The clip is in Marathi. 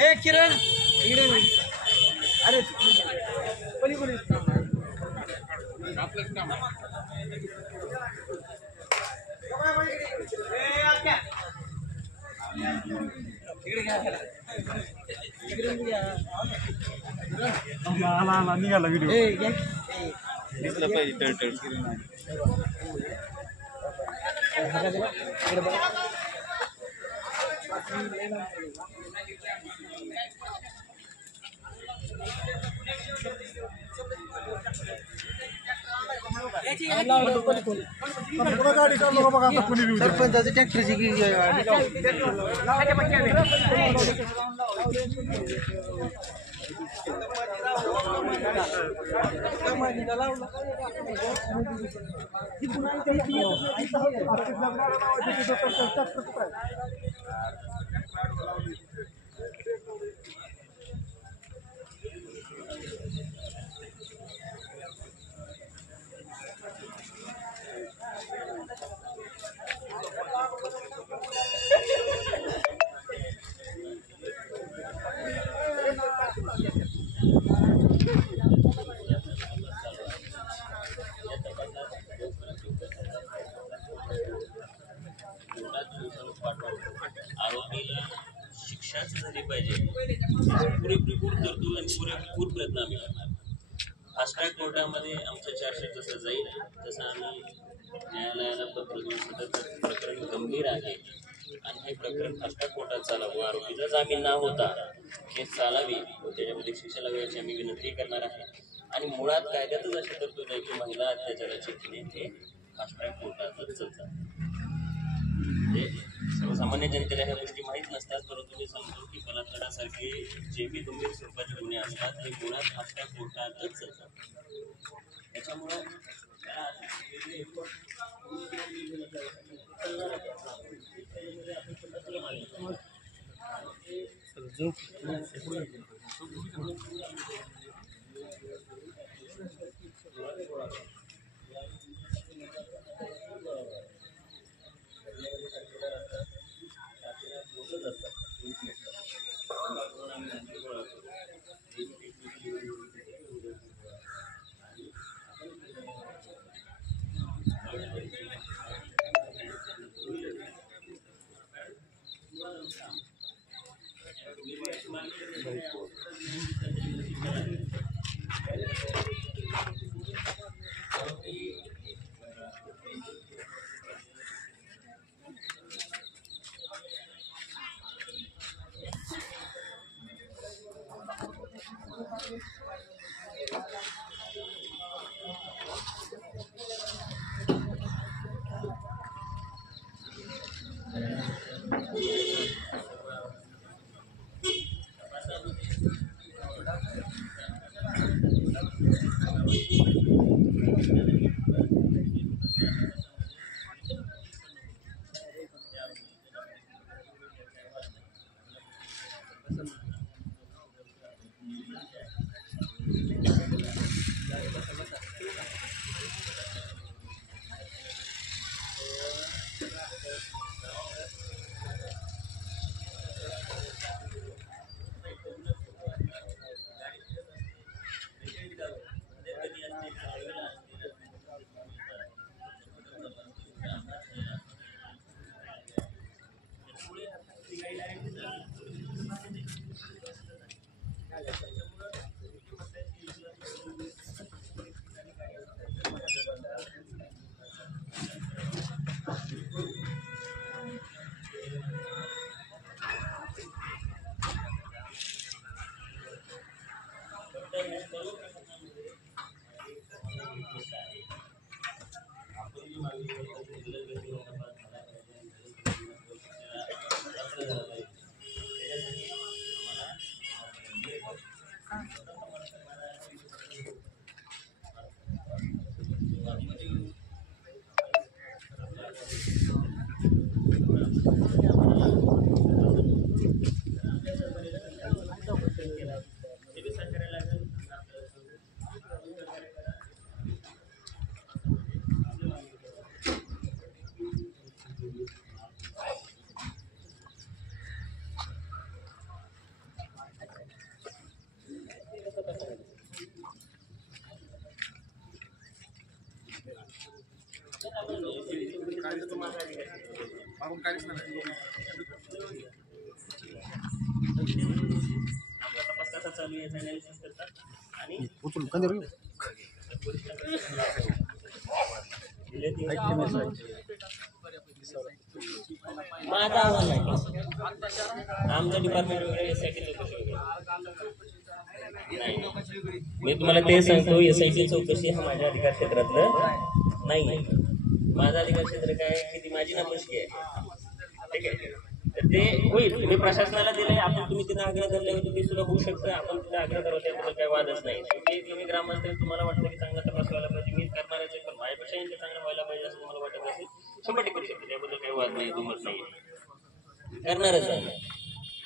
ए किरण इकडे अरे पलीकडे आपलंच काम आहे. इकडे घ्या निघाला व्हिडिओ दिसला पाहिजे टळटळ सरपंचाची ट्रॅक्टरची आरोपीला शिक्षाच झाली पाहिजे पुरेपूर तरतूद आणि पुरेपूर प्रयत्न आम्ही करणार. फास्ट्रॅक कोर्टामध्ये आमचं चार्जशीट जसं जाईल तसं आम्ही न्यायालयाला पत्र देऊन सतत प्रकरण गंभीर आहे आणि हे प्रकरण फास्ट्रॅक कोर्टात चालावं, आरोपीचा जामीन न होता केस चालावी व त्याच्यामध्ये शिक्षा लावायची आम्ही विनंती करणार आहे. आणि मुळात कायद्यातच अशी तरतूद आहे की महिला अत्याचाराचे गुन्हे हे फास्ट्रॅक कोर्टातच चालतात. म्हणजे सर्वसामान्य जनतेला ह्या गोष्टी माहीत नसतात, परंतु मी सांगतो की बलात्कारासारखे जे बी गंभीर स्वरूपाचे गुन्हे असतात हे मुळात फास्ट्रॅक कोर्टातच चालतात. त्याच्यामुळं आपला तपास कसा चालू आहे याचा अनालिसिस करतात आणि माझा आव्हान नाही आमचं डिपार्टमेंट वगैरे एसआयटी चौकशी वगैरे नाही. मी तुम्हाला ते सांगतो एसआयटी चौकशी हा माझ्या अधिकार क्षेत्रातलं नाही आहे. माझं अधिकार क्षेत्र काय आहे की ती माझी नापसकी आहे. ठीक आहे, तर ते होईल. मी प्रशासनाला दिलंय, आपण तुम्ही तिथे आग्रह धरले होते ते सुद्धा होऊ शकतं. आपण तिथे आग्रह धरला त्याबद्दल काही वादच नाही. शेवटी तुम्ही ग्रामस्थ तुम्हाला वाटतं की चांगला तपास व्हायला पाहिजे, मी करणारच आहे, पण माझ्यापेक्षा यांचं चांगलं व्हायला पाहिजे असं तुम्हाला वाटत असेल 100% करू शकतो. त्याबद्दल काही वाद नाही, दुमत नाही, करणारच आहे.